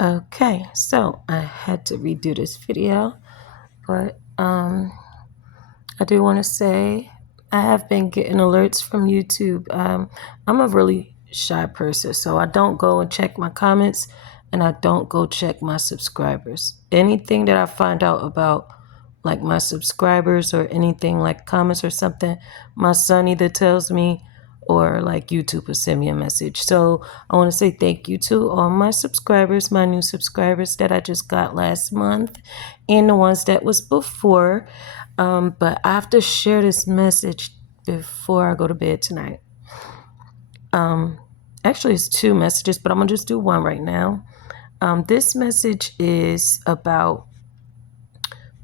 Okay, so I had to redo this video, but I do want to say I have been getting alerts from YouTube. I'm a really shy person, so I don't go and check my comments and I don't go check my subscribers. Anything that I find out about like my subscribers or anything like comments or something, my son either tells me or like YouTube will send me a message. So I want to say thank you to all my subscribers, my new subscribers that I just got last month and the ones that was before. But I have to share this message before I go to bed tonight. Actually, it's two messages, but I'm going to just do one right now. This message is about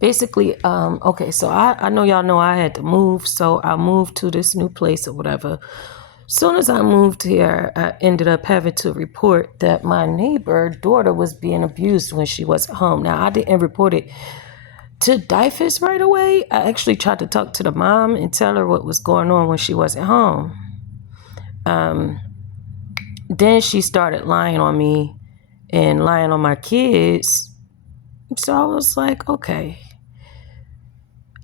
basically, okay, so I know y'all know I had to move, so I moved to this new place or whatever. Soon as I moved here, I ended up having to report that my neighbor daughter was being abused when she wasn't home. Now, I didn't report it to DIFUS right away. I actually tried to talk to the mom and tell her what was going on when she wasn't home. Then she started lying on me and lying on my kids. So I was like, okay.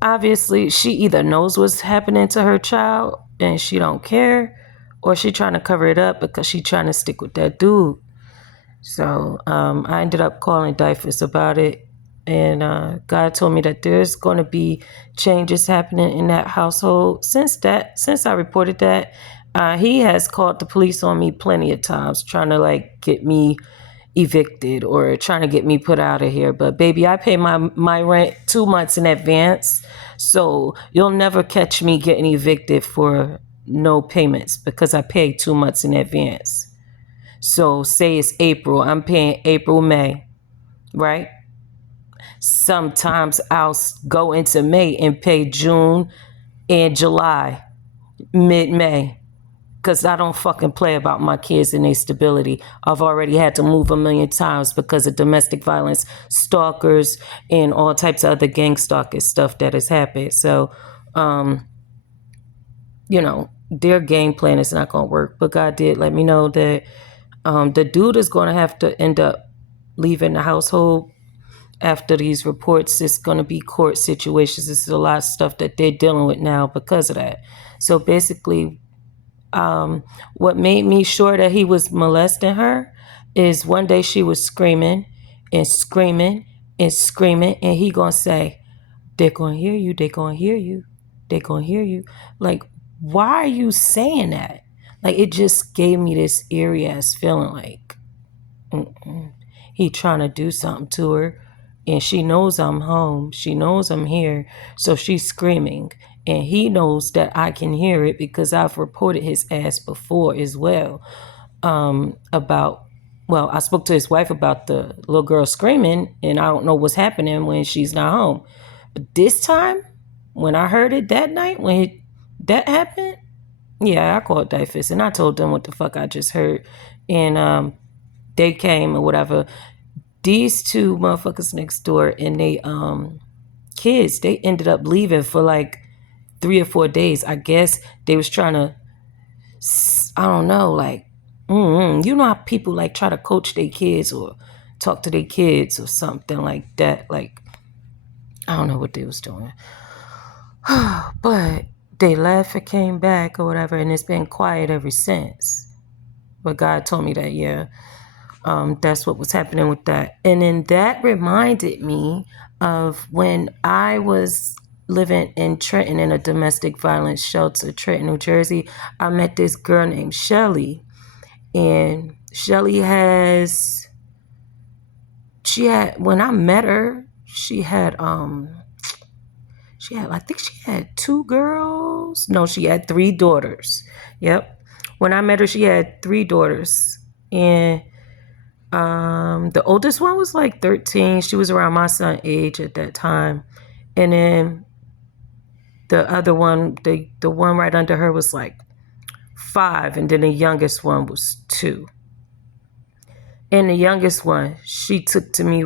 Obviously, she either knows what's happening to her child and she don't care, or she trying to cover it up because she trying to stick with that dude. So I ended up calling DIFUS about it. And God told me that there's going to be changes happening in that household. Since I reported that, he has called the police on me plenty of times, trying to like get me evicted or trying to get me put out of here. But baby, I pay my rent 2 months in advance, so you'll never catch me getting evicted for no payments because I paid 2 months in advance. So say it's April, I'm paying April, May, right? Sometimes I'll go into May and pay June and July, mid-May, because I don't fucking play about my kids and their stability. I've already had to move a million times because of domestic violence, stalkers, and all types of other gang stalking stuff that has happened. So, their game plan is not going to work. But God did let me know that the dude is going to have to end up leaving the household after these reports. It's going to be court situations. This is a lot of stuff that they're dealing with now because of that. So basically, what made me sure that he was molesting her is one day she was screaming and screaming and screaming, and he gonna say, they're gonna hear you, they're gonna hear you, they're gonna hear you. Like, why are you saying that? Like, it just gave me this eerie ass feeling like he trying to do something to her, and she knows I'm home, she knows I'm here, so she's screaming, and he knows that I can hear it because I've reported his ass before as well. I spoke to his wife about the little girl screaming, and I don't know what's happening when she's not home. But this time, when I heard it that night, that happened, yeah, I called DIFUS and I told them what the fuck I just heard. And they came or whatever. These two motherfuckers next door and they kids, they ended up leaving for like 3 or 4 days. I guess they was trying to, I don't know, like, you know how people like try to coach their kids or talk to their kids or something like that. Like, I don't know what they was doing. But they left and came back or whatever, and it's been quiet ever since. But God told me that, yeah, that's what was happening with that. And then that reminded me of when I was living in Trenton in a domestic violence shelter, Trenton, New Jersey. I met this girl named Shelly. And Shelly when I met her, she had, I think she had 2 girls. No, she had 3 daughters. Yep. When I met her, she had 3 daughters. And the oldest one was like 13. She was around my son's age at that time. And then the other one, the one right under her was like 5. And then the youngest one was 2. And the youngest one, she took to me,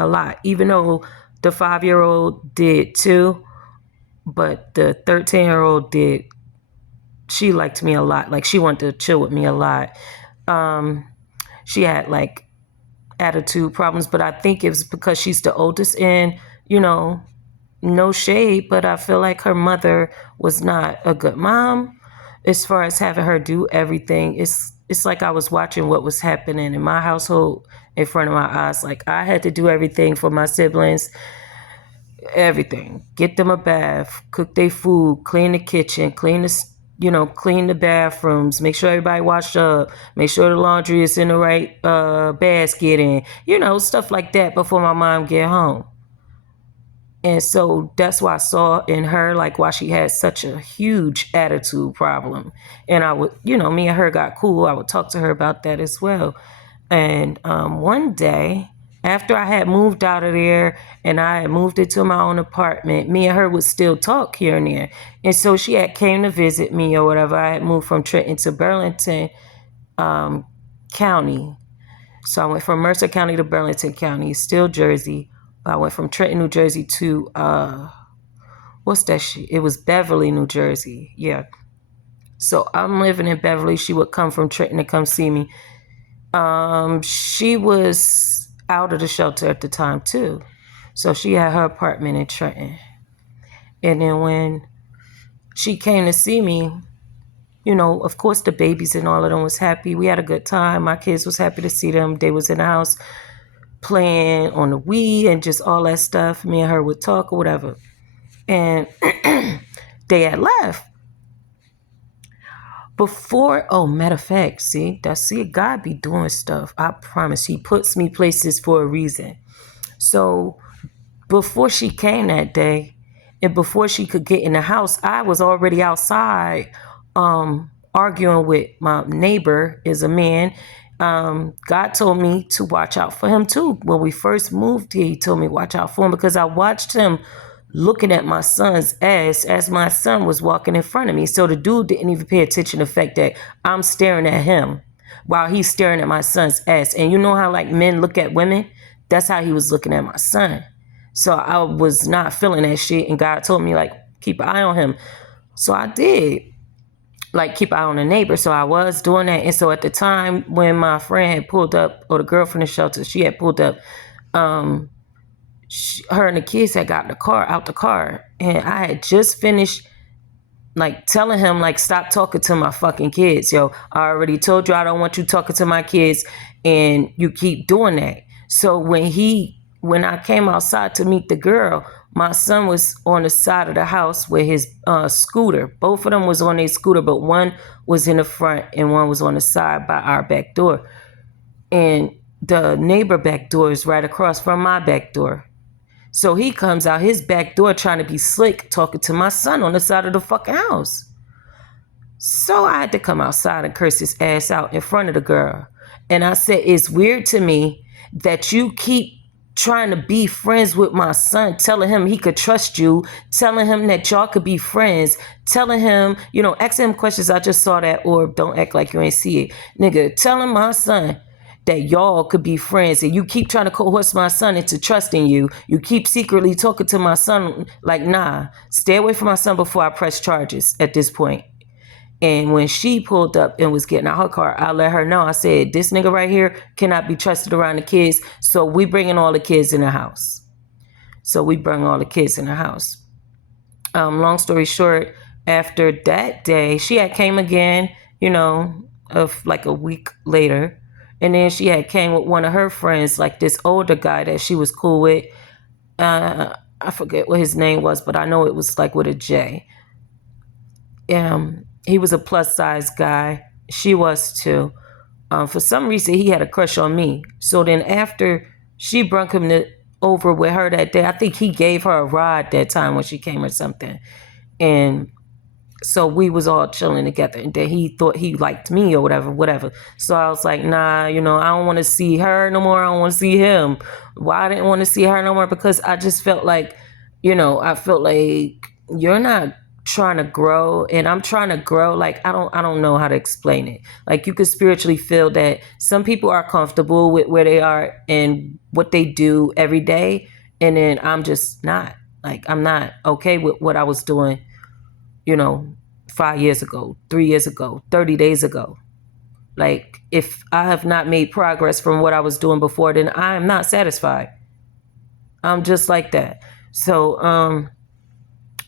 a lot. Even though the 5-year-old did too, but the 13-year-old did. She liked me a lot. Like, she wanted to chill with me a lot. She had like attitude problems, but I think it was because she's the oldest, and you know, no shade, but I feel like her mother was not a good mom as far as having her do everything. It's like I was watching what was happening in my household in front of my eyes. Like I had to do everything for my siblings, everything. Get them a bath, cook their food, clean the kitchen, clean the bathrooms, make sure everybody washed up, make sure the laundry is in the right basket, and stuff like that before my mom get home. And so that's why I saw in her, like, why she had such a huge attitude problem. And I would, me and her got cool. I would talk to her about that as well. And one day, after I had moved out of there and I had moved into my own apartment, me and her would still talk here and there. And so she had came to visit me or whatever. I had moved from Trenton to Burlington County. So I went from Mercer County to Burlington County, still Jersey. I went from Trenton, New Jersey to what's that shit? It was Beverly, New Jersey. Yeah. So I'm living in Beverly. She would come from Trenton to come see me. She was out of the shelter at the time too. So she had her apartment in Trenton. And then when she came to see me, of course the babies and all of them was happy. We had a good time. My kids was happy to see them. They was in the house playing on the Wii and just all that stuff. Me and her would talk or whatever. And they had left. Matter of fact, God be doing stuff. I promise. He puts me places for a reason. So before she came that day, and before she could get in the house, I was already outside arguing with my neighbor, is a man. God told me to watch out for him too. When we first moved here, he told me watch out for him because I watched him looking at my son's ass as my son was walking in front of me. So the dude didn't even pay attention to the fact that I'm staring at him while he's staring at my son's ass. And you know how like men look at women? That's how he was looking at my son. So I was not feeling that shit. And God told me like, keep an eye on him. So I did. Like keep an eye on the neighbor. So I was doing that. And so at the time when my friend had pulled up, or the girl from the shelter, she had pulled up, her and the kids had got out the car. And I had just finished like telling him like, stop talking to my fucking kids. Yo, I already told you I don't want you talking to my kids and you keep doing that. So when I came outside to meet the girl, my son was on the side of the house with his scooter. Both of them was on their scooter, but one was in the front and one was on the side by our back door. And the neighbor back door is right across from my back door. So he comes out his back door trying to be slick, talking to my son on the side of the fucking house. So I had to come outside and curse his ass out in front of the girl. And I said, it's weird to me that you keep trying to be friends with my son, telling him he could trust you, telling him that y'all could be friends, telling him, asking him questions. I just saw that, or don't act like you ain't see it. Nigga, telling my son that y'all could be friends, and you keep trying to coerce my son into trusting you. You keep secretly talking to my son like, nah, stay away from my son before I press charges at this point. And when she pulled up and was getting out her car, I let her know. I said, this nigga right here cannot be trusted around the kids. So we bringing all the kids in the house. So we bring all the kids in the house. Long story short, after that day, she had came again, of like a week later. And then she had came with one of her friends, like this older guy that she was cool with. I forget what his name was, but I know it was like with a J. He was a plus size guy. She was too. For some reason, he had a crush on me. So then after she brought him over with her that day, I think he gave her a ride that time when she came or something. And so we was all chilling together. And then he thought he liked me or whatever. So I was like, nah, I don't want to see her no more. I don't want to see him. Why I didn't want to see her no more? Because I just felt like, I felt like you're not trying to grow and I'm trying to grow. Like I don't know how to explain it. Like you could spiritually feel that some people are comfortable with where they are and what they do every day, and then I'm just not. Like I'm not okay with what I was doing 5 years ago, 3 years ago, 30 days ago. Like, if I have not made progress from what I was doing before, then I am not satisfied. I'm just like that. So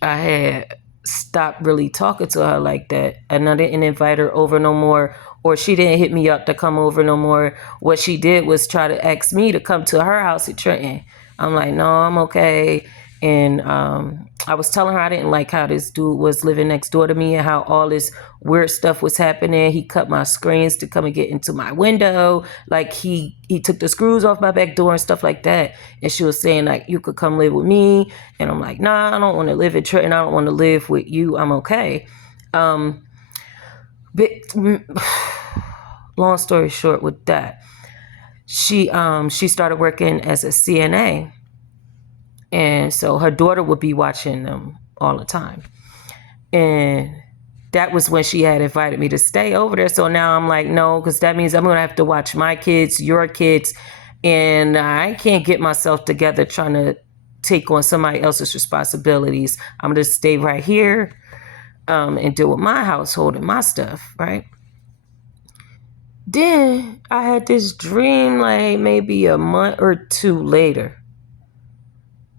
I had stopped really talking to her like that, and I didn't invite her over no more, or she didn't hit me up to come over no more. What she did was try to ask me to come to her house in Trenton. I'm like, no, I'm okay. And I was telling her I didn't like how this dude was living next door to me and how all this weird stuff was happening. He cut my screens to come and get into my window. Like, he took the screws off my back door and stuff like that. And she was saying, like, you could come live with me. And I'm like, nah, I don't want to live in Trenton. I don't want to live with you. I'm okay. But long story short with that, she started working as a CNA. And so her daughter would be watching them all the time. And that was when she had invited me to stay over there. So now I'm like, no, because that means I'm going to have to watch my kids, your kids. And I can't get myself together trying to take on somebody else's responsibilities. I'm going to stay right here and deal with my household and my stuff, right? Then I had this dream like maybe a month or two later.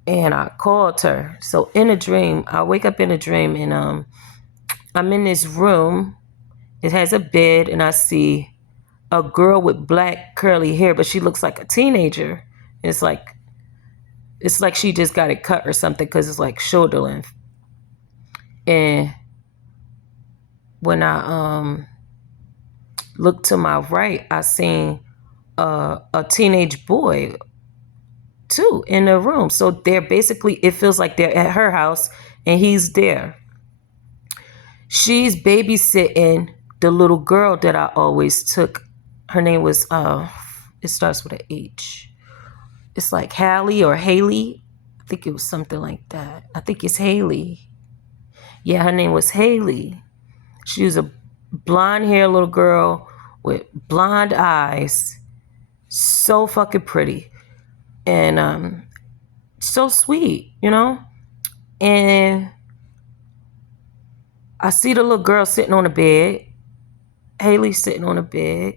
And I called her. So in a dream, I wake up in a dream and I'm in this room. It has a bed and I see a girl with black curly hair, but she looks like a teenager. It's like she just got it cut or something because it's like shoulder length. And when I looked to my right, I seen a teenage boy too in the room. So they're basically, it feels like they're at her house and he's there. She's babysitting the little girl that I always took. Her name was it starts with an H. It's like Hailey or Hailey. I think it was something like that. I think it's Hailey. Yeah, her name was Hailey. She was a blonde hair little girl with blonde eyes. So fucking pretty. And so sweet, you know? And I see the little girl sitting on the bed. Hailey sitting on the bed.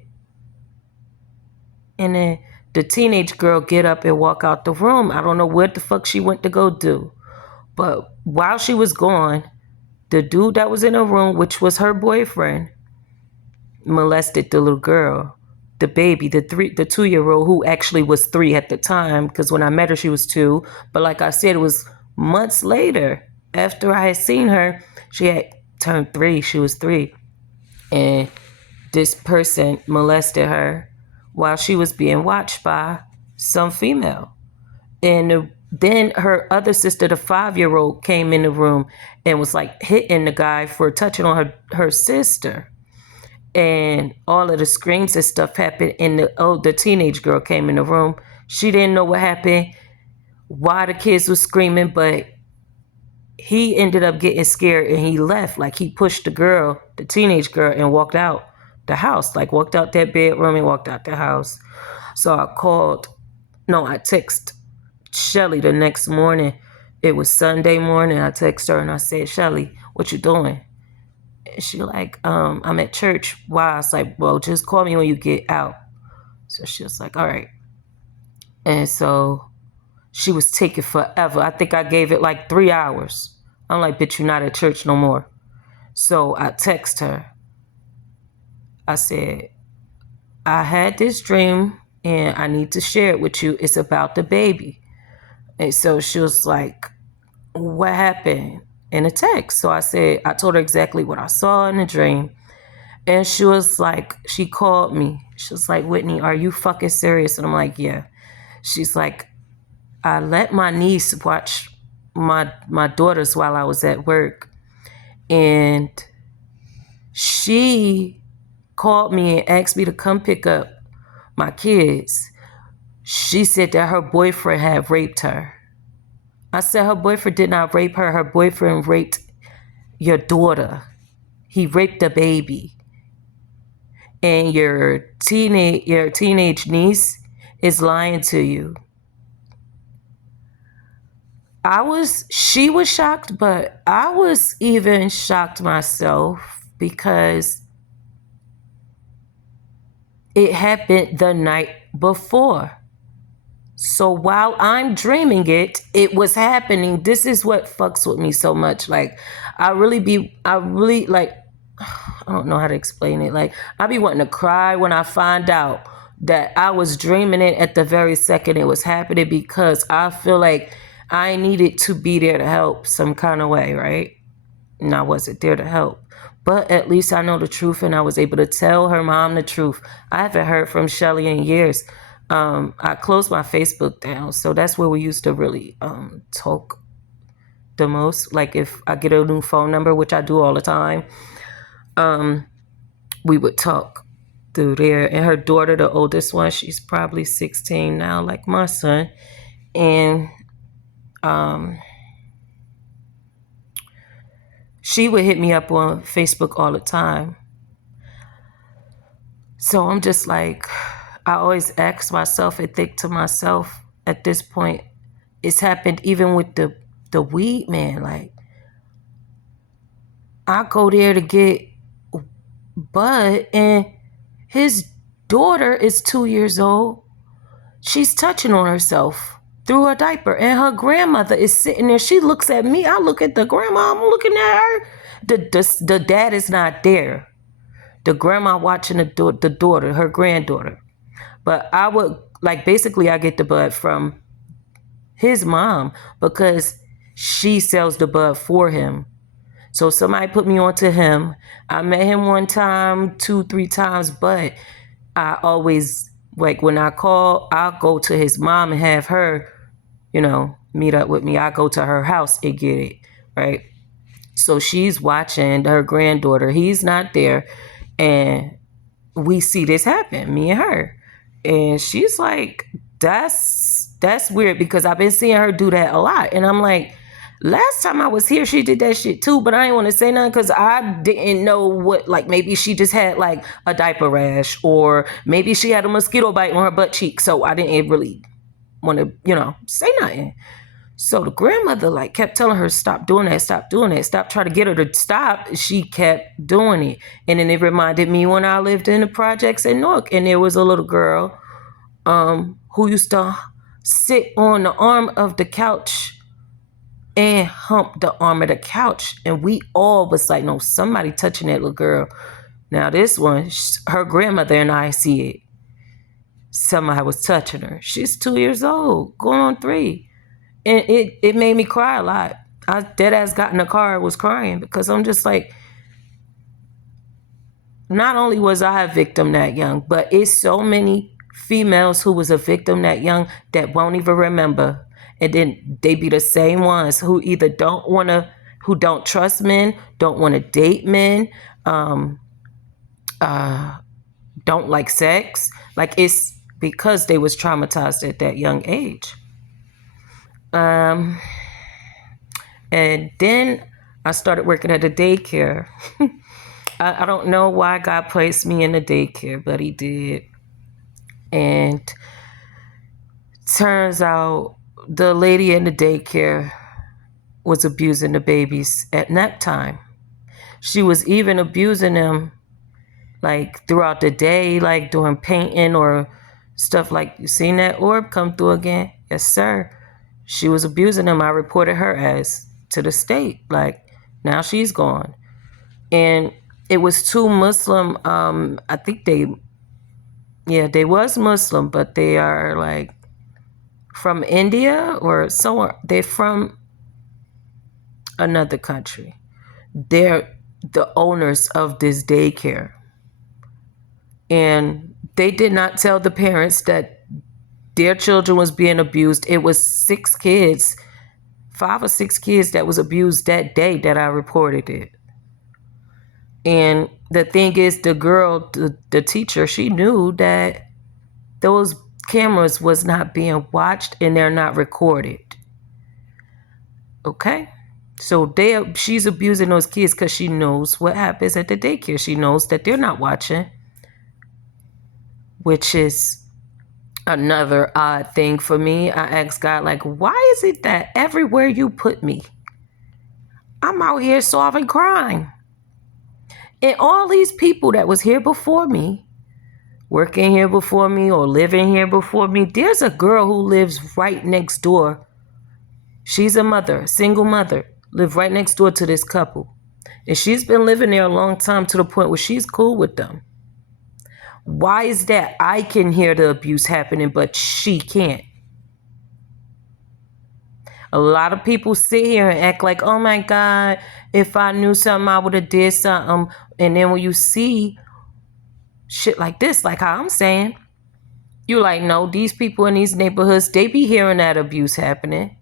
And then the teenage girl get up and walk out the room. I don't know what the fuck she went to go do. But while she was gone, the dude that was in her room, which was her boyfriend, molested the little girl, the baby, the 2-year-old, who actually was 3 at the time, because when I met her, she was 2. But like I said, it was months later, after I had seen her, she had turned 3. She was 3. And this person molested her while she was being watched by some female. And then her other sister, the 5-year-old, came in the room and was like hitting the guy for touching on her sister. And all of the screams and stuff happened. And the teenage girl came in the room. She didn't know what happened, why the kids were screaming, but he ended up getting scared and he left. Like, he pushed the teenage girl, and walked out the house, like walked out that bedroom and walked out the house. So I texted Shelly the next morning. It was Sunday morning. I texted her and I said, Shelly, what you doing? And she like, I'm at church. Why? I was like, well, just call me when you get out. So she was like, all right. And so she was taking forever. I think I gave it like 3 hours. I'm like, bitch, you're not at church no more. So I text her. I said, I had this dream and I need to share it with you. It's about the baby. And so she was like, what happened? In a text. So I told her exactly what I saw in the dream. And she was like, she called me. She was like, Whitney, are you fucking serious? And I'm like, yeah. She's like, I let my niece watch my daughters while I was at work. And she called me and asked me to come pick up my kids. She said that her boyfriend had raped her. I said her boyfriend did not rape her. Her boyfriend raped your daughter. He raped the baby. And your teenage niece is lying to you. She was shocked, but I was even shocked myself, because It happened the night before. So while I'm dreaming it, it was happening. This is what fucks with me so much. Like, I really like, I don't know how to explain it. Like, I be wanting to cry when I find out that I was dreaming it at the very second it was happening, because I feel like I needed to be there to help some kind of way, right? And I wasn't there to help. But at least I know the truth, and I was able to tell her mom the truth. I haven't heard from Shelly in years. I closed my Facebook down, so that's where we used to really talk the most. Like, if I get a new phone number, which I do all the time, we would talk through there. And her daughter, the oldest one, she's probably 16 now, like my son. And she would hit me up on Facebook all the time. So I'm just like, I always ask myself and think to myself at this point, it's happened even with the weed man. Like, I go there to get bud, and his daughter is 2 years old. She's touching on herself through her diaper, and her grandmother is sitting there. She looks at me. I look at the grandma. I'm looking at her. The dad is not there. The grandma watching the daughter, her granddaughter. But I would, like, basically I get the bud from his mom because she sells the bud for him. So somebody put me on to him. I met him one time, 2-3 times, but I always, like, when I call, I'll go to his mom and have her, meet up with me. I go to her house and get it, right? So she's watching her granddaughter. He's not there. And we see this happen, me and her. And she's like, that's weird, because I've been seeing her do that a lot. And I'm like, last time I was here, she did that shit too, but I didn't want to say nothing because I didn't know what, like, maybe she just had like a diaper rash, or maybe she had a mosquito bite on her butt cheek. So I didn't really want to, say nothing. So the grandmother, like, kept telling her, stop doing that, stop doing that, stop trying to get her to stop. She kept doing it. And then it reminded me when I lived in the projects in Newark, and there was a little girl who used to sit on the arm of the couch and hump the arm of the couch. And we all was like, no, somebody touching that little girl. Now this one, her grandmother and I see it. Somebody was touching her. She's 2 years old, going on 3. And it made me cry a lot. I dead ass got in the car, was crying, because I'm just like, not only was I a victim that young, but it's so many females who was a victim that young that won't even remember. And then they be the same ones who either who don't trust men, don't want to date men, don't like sex. Like, it's because they was traumatized at that young age. And then I started working at a daycare. I don't know why God placed me in the daycare, but he did. And turns out the lady in the daycare was abusing the babies at nap time. She was even abusing them, like, throughout the day, like doing painting or stuff. Like, you seen that orb come through again? Yes, sir. She was abusing them. I reported her ass to the state. Like, now she's gone. And it was 2 Muslim, I think they was Muslim, but they are like from India or somewhere. They're from another country. They're the owners of this daycare. And they did not tell the parents that their children was being abused. It was 6 kids, 5 or 6 kids that was abused that day that I reported it. And the thing is, the girl, the teacher, she knew that those cameras was not being watched and they're not recorded. Okay? So she's abusing those kids because she knows what happens at the daycare. She knows that they're not watching, which is another odd thing for me. I asked God, like, why is it that everywhere you put me, I'm out here solving crime? And all these people that was here before me working here before me or living here before me. There's a girl who lives right next door. She's a mother, single mother, live right next door to this couple. And she's been living there a long time to the point where she's cool with them. Why is that? I can hear the abuse happening, but she can't. A lot of people sit here and act like, oh my God, if I knew something, I would have did something. And then when you see shit like this, like how I'm saying, you like, no, these people in these neighborhoods, they be hearing that abuse happening.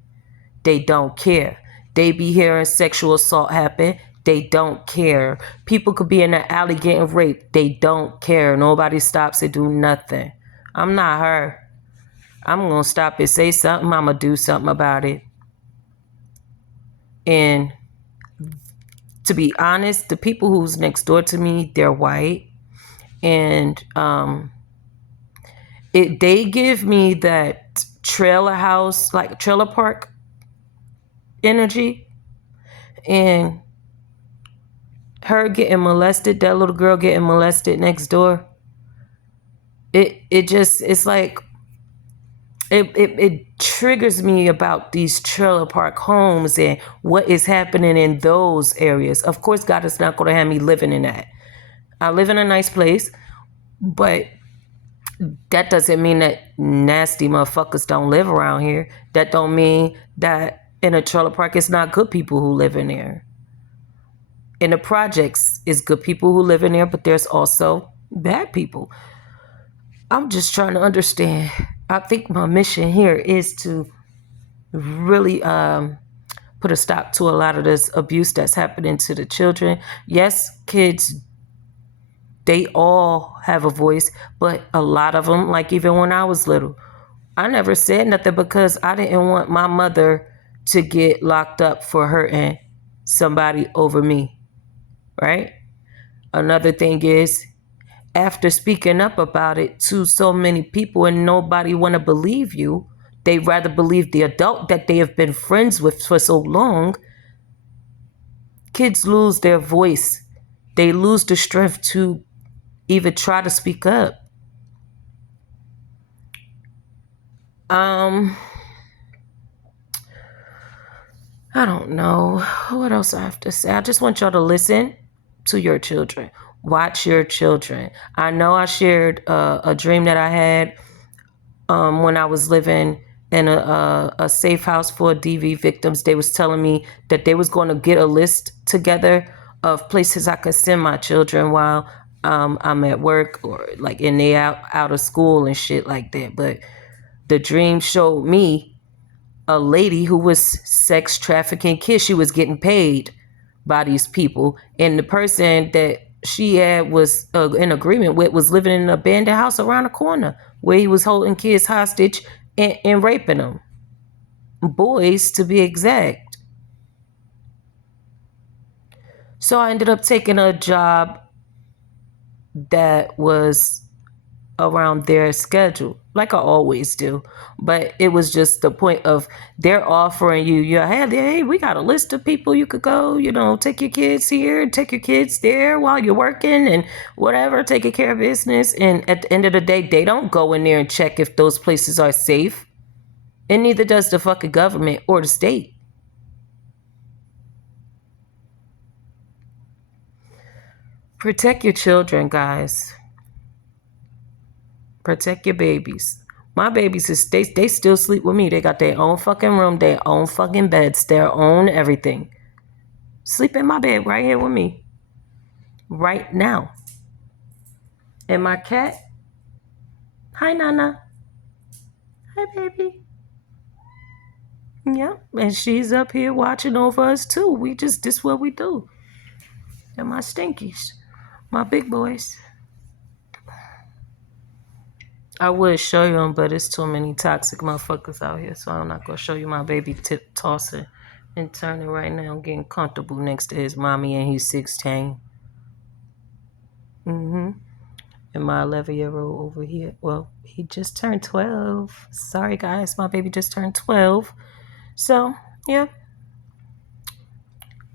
They don't care. They be hearing sexual assault happen. They don't care. People could be in the alley getting raped. They don't care. Nobody stops to do nothing. I'm not her. I'm going to stop and say something. I'm going to do something about it. And to be honest, the people who's next door to me, they're white. And they give me that trailer house, like trailer park energy. And her getting molested, that little girl getting molested next door, it's like it triggers me about these trailer park homes and what is happening in those areas. Of course, God is not going to have me living in that. I live in a nice place, but that doesn't mean that nasty motherfuckers don't live around here. That don't mean that in a trailer park it's not good people who live in there. In the projects, it's good people who live in there, but there's also bad people. I'm just trying to understand. I think my mission here is to really put a stop to a lot of this abuse that's happening to the children. Yes, kids, they all have a voice, but a lot of them, like even when I was little, I never said nothing because I didn't want my mother to get locked up for hurting somebody over me, right? Another thing is, after speaking up about it to so many people and nobody want to believe you, they rather believe the adult that they have been friends with for so long. Kids lose their voice. They lose the strength to even try to speak up. I don't know what else I have to say. I just want y'all to listen to your children. Watch your children. I know I shared a dream that I had when I was living in a safe house for DV victims. They was telling me that they was going to get a list together of places I could send my children while I'm at work or like in they out of school and shit like that. But the dream showed me a lady who was sex trafficking kids. She was getting paid by these people, and the person that she had was in agreement with was living in an abandoned house around the corner where he was holding kids hostage and raping them, boys to be exact. So I ended up taking a job that was around their schedule, like I always do. But it was just the point of they're offering you, hey, we got a list of people you could go, take your kids here, take your kids there while you're working and whatever, taking care of business. And at the end of the day, they don't go in there and check if those places are safe. And neither does the fucking government or the state. Protect your children, guys. Protect your babies. My babies, they still sleep with me. They got their own fucking room, their own fucking beds, their own everything. Sleep in my bed right here with me. Right now. And my cat, hi Nana. Hi baby. Yeah, and she's up here watching over us too. This what we do. And my stinkies, my big boys. I would show you them, but it's too many toxic motherfuckers out here, so I'm not gonna show you my baby tip tossing and turning right now, getting comfortable next to his mommy, and he's 16. And my 11-year-old over here, well, he just turned 12. Sorry guys, my baby just turned 12. So yeah,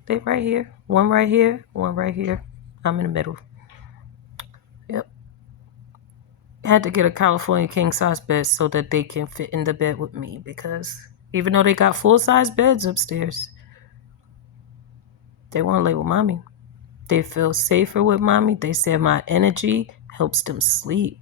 they right here, one right here, one right here. I'm in the middle. Yep. had to get a California king size bed so that they can fit in the bed with me, because even though they got full size beds upstairs, they want to lay with mommy. They feel safer with mommy. They said my energy helps them sleep.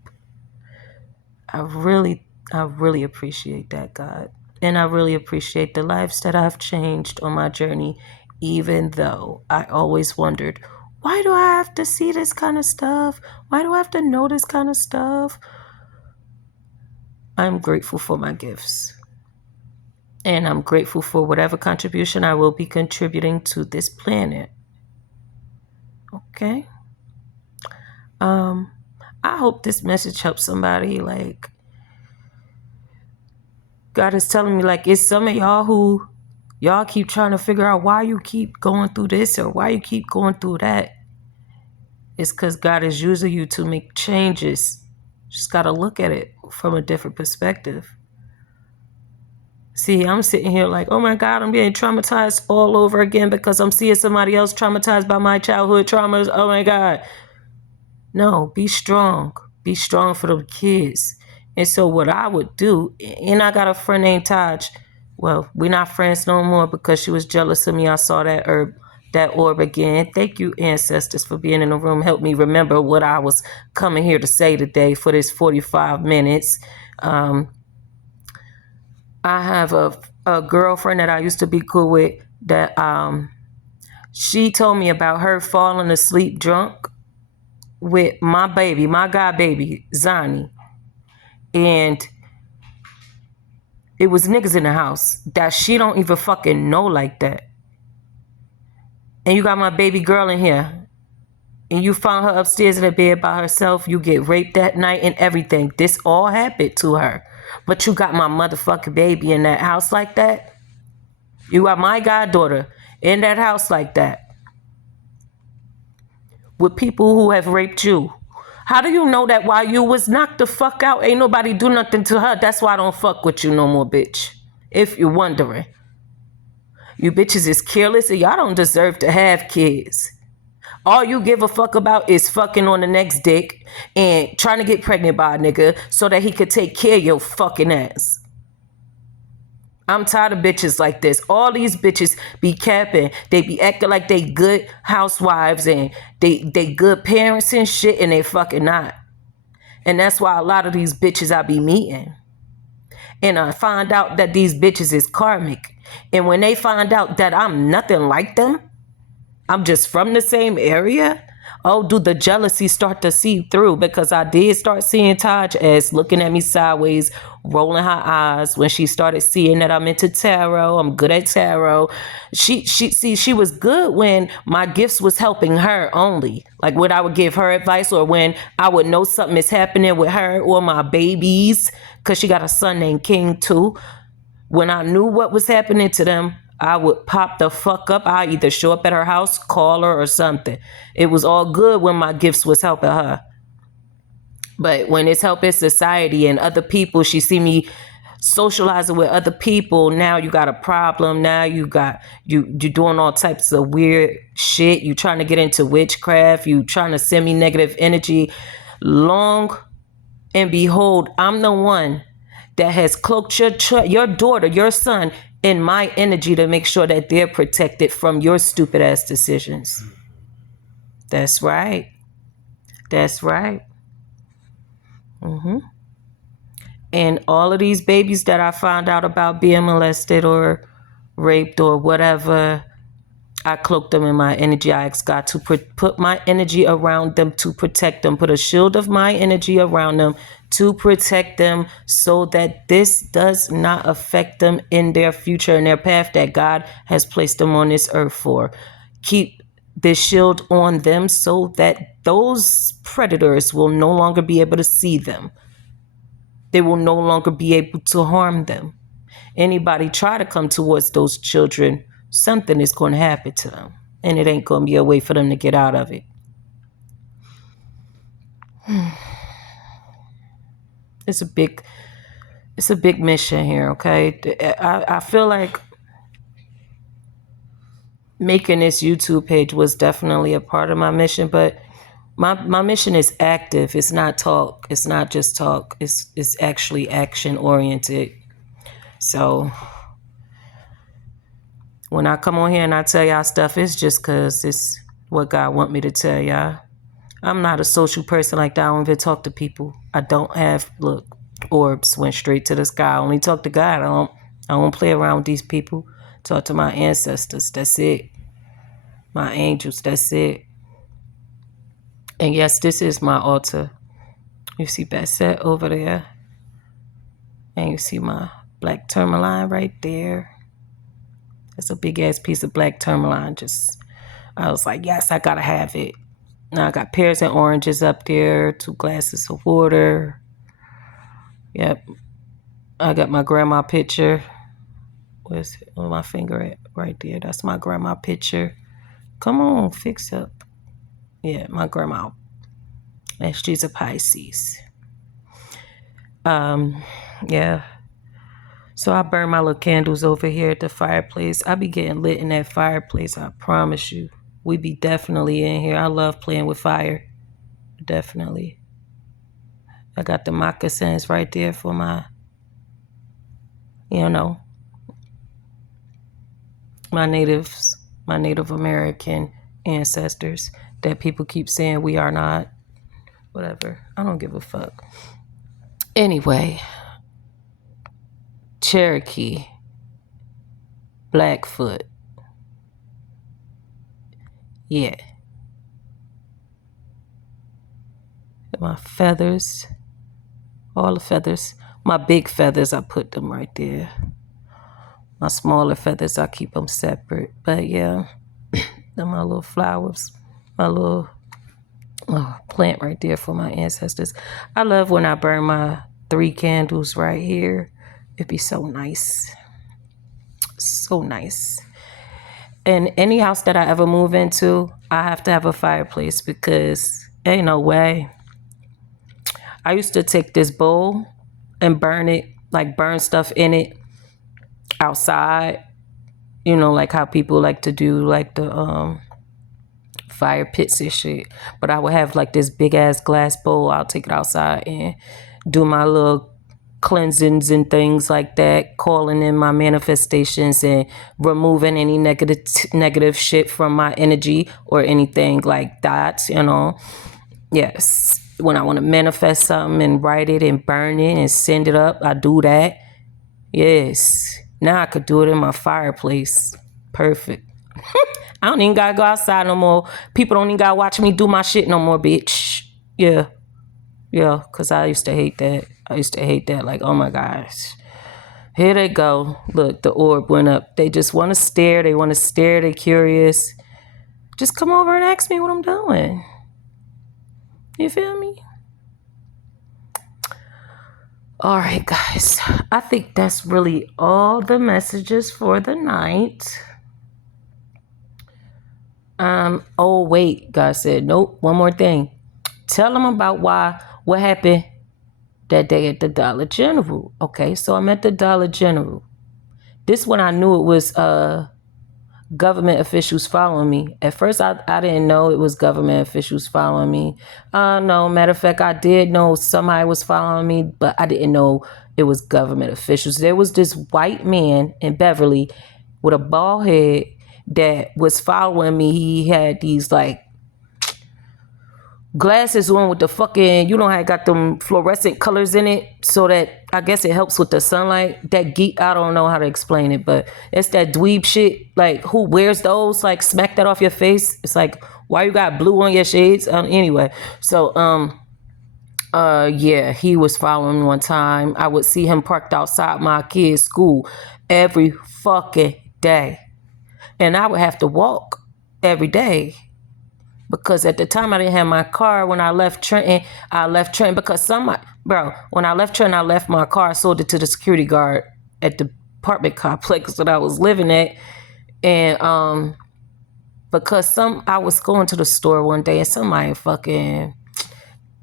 I really appreciate that, God. And I really appreciate the lives that I've changed on my journey, even though I always wondered, why do I have to see this kind of stuff? Why do I have to know this kind of stuff? I'm grateful for my gifts. And I'm grateful for whatever contribution I will be contributing to this planet. Okay? I hope this message helps somebody. Like, God is telling me, like, it's some of y'all who y'all keep trying to figure out why you keep going through this or why you keep going through that. It's because God is using you to make changes. Just got to look at it from a different perspective. See, I'm sitting here like, oh my God, I'm getting traumatized all over again because I'm seeing somebody else traumatized by my childhood traumas. Oh my God. No, be strong. Be strong for the kids. And so what I would do, and I got a friend named Taj. Well, we're not friends no more because she was jealous of me. I saw that orb again. Thank you, ancestors, for being in the room. Help me remember what I was coming here to say today for this 45 minutes. I have a girlfriend that I used to be cool with that she told me about her falling asleep drunk with my baby, my god baby, Zani. And it was niggas in the house that she don't even fucking know like that. And you got my baby girl in here. And you found her upstairs in the bed by herself. You get raped that night and everything. This all happened to her. But you got my motherfucking baby in that house like that. You got my goddaughter in that house like that. With people who have raped you. How do you know that while you was knocked the fuck out, ain't nobody do nothing to her? That's why I don't fuck with you no more, bitch. If you're wondering. You bitches is careless and y'all don't deserve to have kids. All you give a fuck about is fucking on the next dick and trying to get pregnant by a nigga so that he could take care of your fucking ass. I'm tired of bitches like this. All these bitches be capping. They be acting like they good housewives and they good parents and shit, and they fucking not. And that's why a lot of these bitches I be meeting. And I find out that these bitches is karmic. And when they find out that I'm nothing like them, I'm just from the same area, oh, do the jealousy start to see through? Because I did start seeing Taj as looking at me sideways, rolling her eyes when she started seeing that I'm into tarot. I'm good at tarot. She was good when my gifts was helping her only. Like when I would give her advice or when I would know something is happening with her or my babies, because she got a son named King too. When I knew what was happening to them, I would pop the fuck up. I either show up at her house, call her or something. It was all good when my gifts was helping her. But when it's helping society and other people, she see me socializing with other people. Now you got a problem. Now you're doing all types of weird shit. You trying to get into witchcraft. You trying to send me negative energy. Long and behold, I'm the one that has cloaked your daughter, your son, in my energy to make sure that they're protected from your stupid ass decisions. That's right. That's right. And all of these babies that I found out about being molested or raped or whatever, I cloaked them in my energy. I asked God to put my energy around them to protect them, put a shield of my energy around them to protect them so that this does not affect them in their future and their path that God has placed them on this earth for. Keep this shield on them so that those predators will no longer be able to see them. They will no longer be able to harm them. Anybody try to come towards those children, something is going to happen to them. And it ain't going to be a way for them to get out of it. It's a big mission here, okay? I feel like making this YouTube page was definitely a part of my mission, but My mission is active. It's not talk. It's not just talk. It's actually action oriented. So when I come on here and I tell y'all stuff, it's just because it's what God want me to tell y'all. I'm not a social person like that. I don't even talk to people. I don't have, look, orbs went straight to the sky. I only talk to God. I don't play around with these people. Talk to my ancestors. That's it. My angels. That's it. And yes, this is my altar. You see Bassett over there. And you see my black tourmaline right there. That's a big ass piece of black tourmaline. I was like, yes, I gotta have it. Now I got pears and oranges up there, 2 glasses of water. Yep. I got my grandma picture. Where's my finger at? Right there. That's my grandma picture. Come on, fix up. Yeah, my grandma. And she's a Pisces. Yeah. So I burn my little candles over here at the fireplace. I be getting lit in that fireplace, I promise you. We be definitely in here. I love playing with fire. Definitely. I got the moccasins right there for my, my Native American ancestors that people keep saying we are not. Whatever. I don't give a fuck. Anyway, Cherokee, Blackfoot. Yeah. My feathers, all the feathers. My big feathers, I put them right there. My smaller feathers, I keep them separate. But yeah, they're my little flowers, my little plant right there for my ancestors. I love when I burn my 3 candles right here. It'd be so nice. So nice. And any house that I ever move into, I have to have a fireplace because ain't no way. I used to take this bowl and burn it, like burn stuff in it outside. Like how people like to do like the fire pits and shit. But I would have like this big ass glass bowl. I'll take it outside and do my little cleansings and things like that, calling in my manifestations and removing any negative shit from my energy or anything like that, Yes. When I want to manifest something and write it and burn it and send it up, I do that. Yes. Now I could do it in my fireplace. Perfect. I don't even gotta go outside no more. People don't even gotta watch me do my shit no more, bitch. Yeah. Yeah, because I used to hate that. Like, oh my gosh. Here they go. Look, the orb went up. They just want to stare. They're curious. Just come over and ask me what I'm doing. You feel me? All right, guys. I think that's really all the messages for the night. Oh, wait. God said, nope. One more thing. Tell them about what happened that day at the Dollar General. Okay, so I'm at the Dollar General. This when I knew it was government officials following me. At first, I didn't know it was government officials following me. No, matter of fact, I did know somebody was following me, but I didn't know it was government officials. There was this white man in Beverly with a bald head that was following me. He had these like glasses on with the fucking, how it got them fluorescent colors in it, so that I guess it helps with the sunlight. That geek, I don't know how to explain it, but it's that dweeb shit. Like, who wears those? Like, smack that off your face. It's like, why you got blue on your shades? Anyway, so yeah, he was following me one time. I would see him parked outside my kid's school every fucking day, and I would have to walk every day. Because at the time I didn't have my car. When I left Trenton because when I left Trenton, I left my car. I sold it to the security guard at the apartment complex that I was living at. And because I was going to the store one day and somebody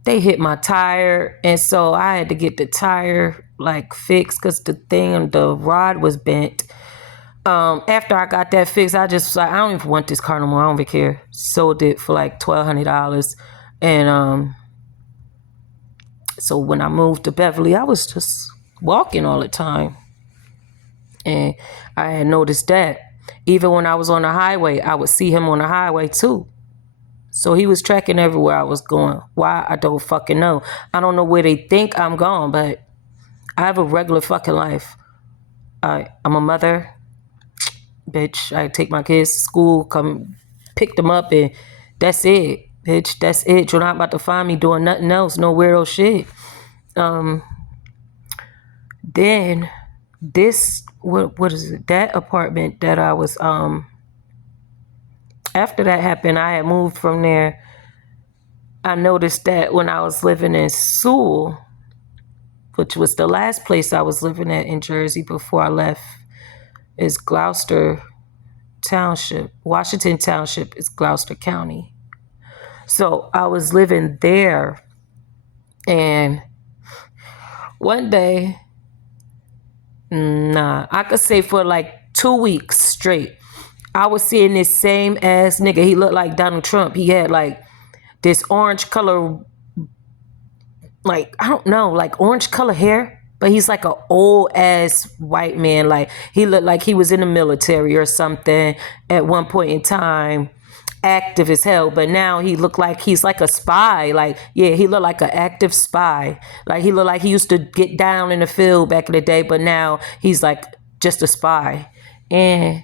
they hit my tire. And so I had to get the tire like fixed because the rod was bent. After I got that fixed, I just like, I don't even want this car no more. I don't even care. Sold it for like $1,200. And so when I moved to Beverly, I was just walking all the time. And I had noticed that. Even when I was on the highway, I would see him on the highway too. So he was tracking everywhere I was going. Why? I don't fucking know. I don't know where they think I'm going, but I have a regular fucking life. I'm a mother, bitch. I take my kids to school, come pick them up, and that's it, bitch. That's it. You're not about to find me doing nothing else, no weirdo shit. Then this, what is it? That apartment that I was after that happened, I had moved from there. I noticed that when I was living in Sewell, which was the last place I was living at in Jersey before I left, is Gloucester Township. Washington Township is Gloucester County. So I was living there, and one day, I could say for like 2 weeks straight, I was seeing this same ass nigga. He looked like Donald Trump. He had like this orange color, like, I don't know, like orange color hair. But he's like an old ass white man. Like he looked like he was in the military or something at one point in time. Active as hell, but now he looked like he's like a spy. Like, yeah, he looked like an active spy. Like he looked like he used to get down in the field back in the day, but now he's like just a spy. And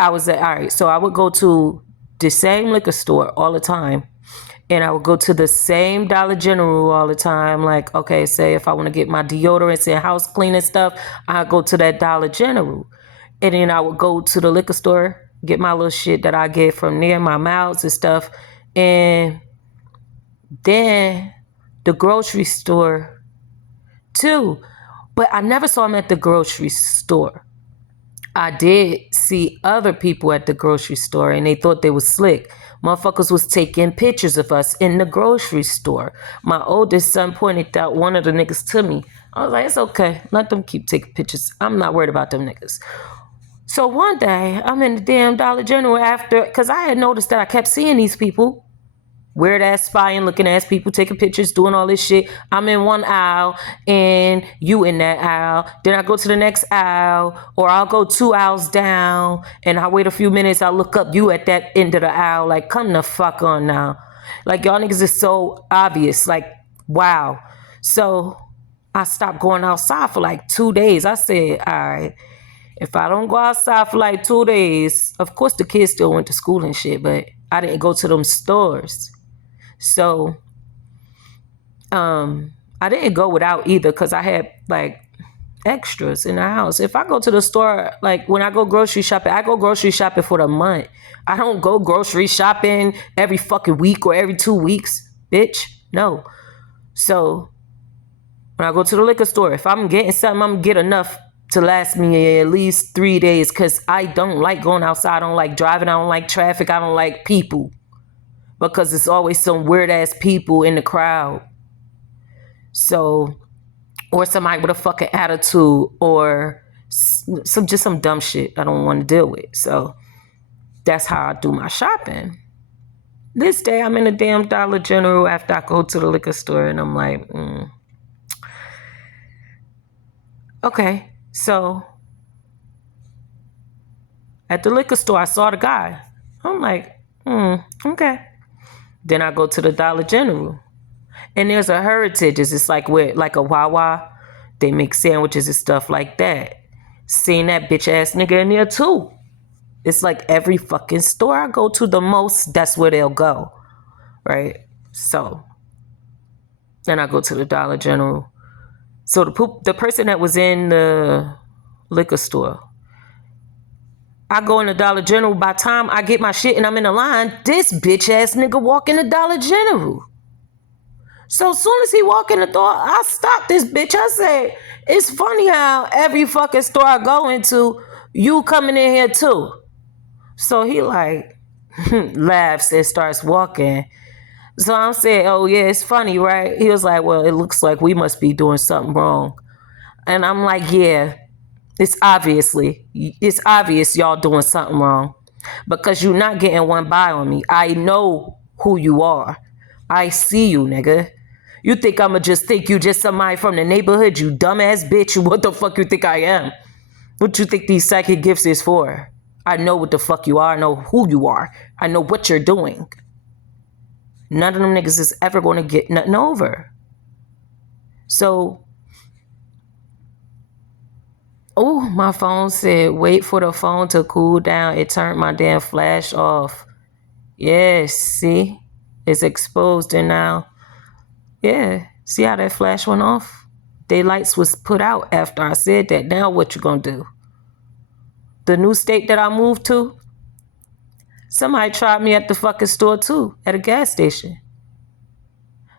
I was at, all right, so I would go to the same liquor store all the time. And I would go to the same Dollar General all the time. Like, okay, say if I want to get my deodorants and house cleaning stuff, I go to that Dollar General. And then I would go to the liquor store, get my little shit that I get from there, my mouths and stuff. And then the grocery store too. But I never saw him at the grocery store. I did see other people at the grocery store, and they thought they was slick. Motherfuckers was taking pictures of us in the grocery store. My oldest son pointed out one of the niggas to me. I was like, it's okay. Let them keep taking pictures. I'm not worried about them niggas. So one day, I'm in the damn Dollar General after, because I had noticed that I kept seeing these people, weird ass spying, looking ass people, taking pictures, doing all this shit. I'm in one aisle and you in that aisle. Then I go to the next aisle, or I'll go 2 aisles down and I wait a few minutes. I look up, you at that end of the aisle. Like, come the fuck on now. Like, y'all niggas is so obvious. Like, wow. So I stopped going outside for like 2 days. I said, all right, if I don't go outside for like 2 days, of course the kids still went to school and shit, but I didn't go to them stores. So I didn't go without either, because I had like extras in the house. If I go to the store, like when I go grocery shopping, I go grocery shopping for the month. I don't go grocery shopping every fucking week or every 2 weeks, bitch. No. So when I go to the liquor store, if I'm getting something, I'm gonna get enough to last me at least 3 days, because I don't like going outside. I don't like driving. I don't like traffic. I don't like people, because it's always some weird ass people in the crowd. So, or somebody with a fucking attitude, or some dumb shit I don't want to deal with. So that's how I do my shopping. This day I'm in the damn Dollar General after I go to the liquor store, and I'm like, okay. So at the liquor store, I saw the guy. I'm like, okay. Then I go to the Dollar General, and there's a Heritage. It's like where, like a Wawa, they make sandwiches and stuff like that. Seen that bitch ass nigga in there too. It's like every fucking store I go to the most, that's where they'll go, right? So then I go to the Dollar General. So the person that was in the liquor store, I go in the Dollar General. By the time I get my shit and I'm in the line, this bitch ass nigga walk in the Dollar General. So as soon as he walk in the door, I stop this bitch. I say, it's funny how every fucking store I go into, you coming in here too. So he like laughs and starts walking. So I'm saying, oh yeah, it's funny, right? He was like, well, it looks like we must be doing something wrong. And I'm like, yeah, it's obvious y'all doing something wrong. Because you're not getting one by on me. I know who you are. I see you, nigga. You think I'ma just think you just somebody from the neighborhood, you dumbass bitch? What the fuck you think I am? What you think these psychic gifts is for? I know what the fuck you are. I know who you are. I know what you're doing. None of them niggas is ever going to get nothing over. So, oh, my phone said, wait for the phone to cool down. It turned my damn flash off. Yes, see? It's exposed and now, yeah. See how that flash went off? Daylights was put out after I said that. Now what you gonna do? The new state that I moved to, somebody tried me at the fucking store too, at a gas station.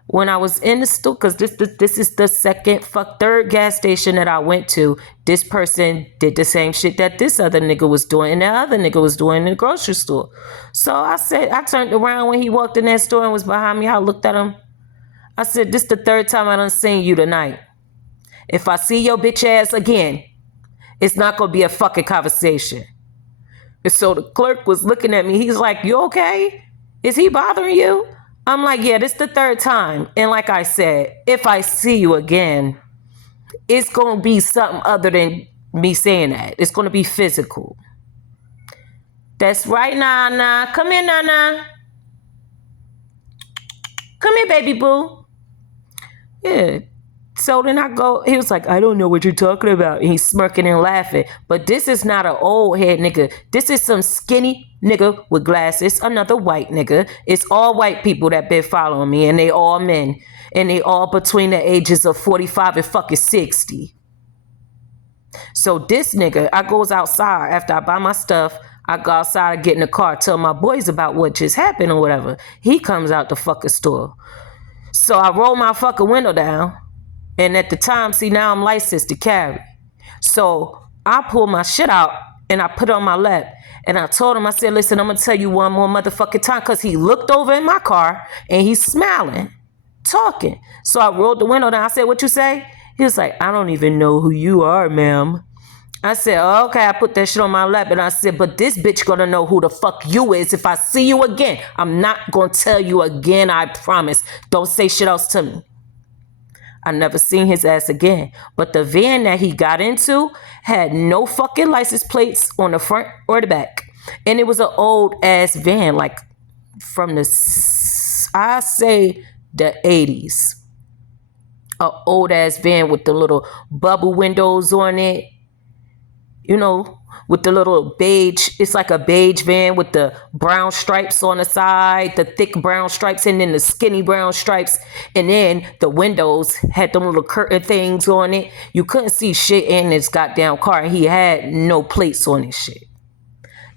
When I was in the store, because this is the third gas station that I went to, this person did the same shit that this other nigga was doing and that other nigga was doing in the grocery store. So I turned around when he walked in that store and was behind me. I looked at him. I said, this the third time I done seen you tonight. If I see your bitch ass again, it's not gonna be a fucking conversation. And so the clerk was looking at me. He's like, you okay? Is he bothering you? I'm like, yeah, this the third time. And like I said, if I see you again, it's going to be something other than me saying that. It's going to be physical. That's right, Nana. Come here, Nana. Come here, baby boo. Yeah. So then I go, he was like, I don't know what you're talking about. And he's smirking and laughing. But this is not an old head nigga. This is some skinny nigga with glasses, another white nigga. It's all white people that been following me, and they all men. And they all between the ages of 45 and fucking 60. So this nigga, I goes outside after I buy my stuff. I go outside and get in the car, tell my boys about what just happened or whatever. He comes out the fucking store. So I roll my fucking window down. And at the time, see, now I'm licensed to carry. So I pulled my shit out and I put it on my lap. And I told him, I said, listen, I'm going to tell you one more motherfucking time. Because he looked over in my car and he's smiling, talking. So I rolled the window down. I said, what you say? He was like, I don't even know who you are, ma'am. I said, oh, okay. I put that shit on my lap. And I said, but this bitch going to know who the fuck you is if I see you again. I'm not going to tell you again, I promise. Don't say shit else to me. I never seen his ass again. But the van that he got into had no fucking license plates on the front or the back. And it was an old ass van, like from the, I say the 80s. An old ass van with the little bubble windows on it. You know, with the little beige, it's like a beige van with the brown stripes on the side, the thick brown stripes, and then the skinny brown stripes. And then the windows had them little curtain things on it. You couldn't see shit in this goddamn car. And he had no plates on his shit.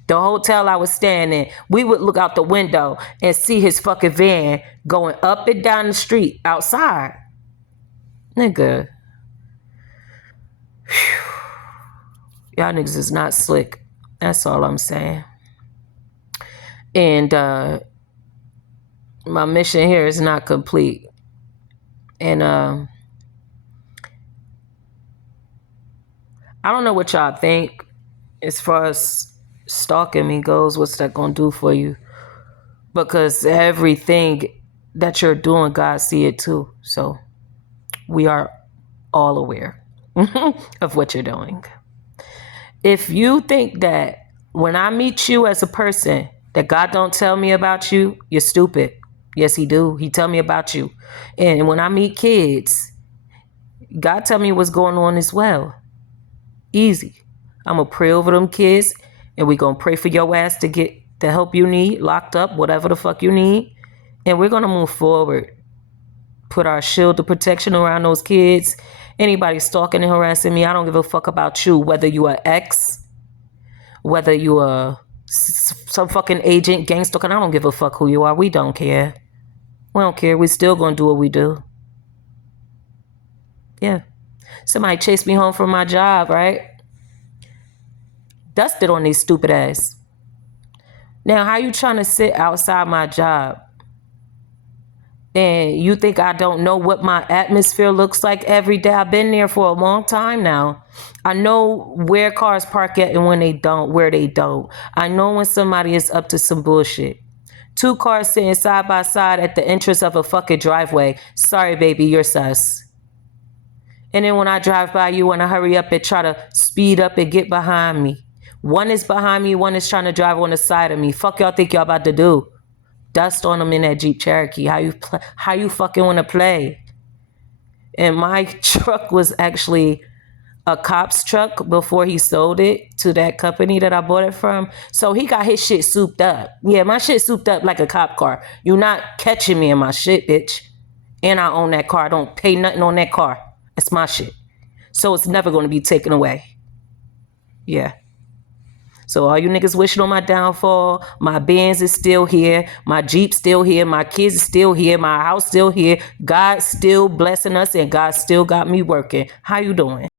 The hotel I was staying in, we would look out the window and see his fucking van going up and down the street outside. Nigga. Whew. Y'all niggas is not slick. That's all I'm saying. And my mission here is not complete. And I don't know what y'all think as far as stalking me goes. What's that gonna do for you? Because everything that you're doing, God see it too. So we are all aware of what you're doing. If you think that when I meet you as a person that God don't tell me about you, you're stupid. Yes, he do. He tell me about you. And when I meet kids, God tell me what's going on as well. Easy. I'm going to pray over them kids, and we're going to pray for your ass to get the help you need, locked up, whatever the fuck you need. And we're going to move forward. Put our shield of protection around those kids. Anybody stalking and harassing me, I don't give a fuck about you. Whether you are ex, whether you are some fucking agent, gangster, I don't give a fuck who you are. We don't care. We don't care. We still gonna do what we do. Yeah. Somebody chased me home from my job, right? Dusted on these stupid ass. Now, how you trying to sit outside my job And you think I don't know what my atmosphere looks like every day? I've been there for a long time now. I know where cars park at and when they don't, where they don't. I know when somebody is up to some bullshit. 2 cars sitting side by side at the entrance of a fucking driveway. Sorry, baby, you're sus. And then when I drive by, you want to hurry up and try to speed up and get behind me. One is behind me, one is trying to drive on the side of me. Fuck y'all think y'all about to do? Dust on them in that Jeep Cherokee. How you fucking want to play? And my truck was actually a cop's truck before he sold it to that company that I bought it from. So he got his shit souped up. Yeah, my shit souped up like a cop car. You're not catching me in my shit, bitch. And I own that car. I don't pay nothing on that car. It's my shit. So it's never going to be taken away. Yeah. So all you niggas wishing on my downfall, my Benz is still here, my Jeep still here, my kids is still here, my house still here, God's still blessing us, and God still got me working. How you doing?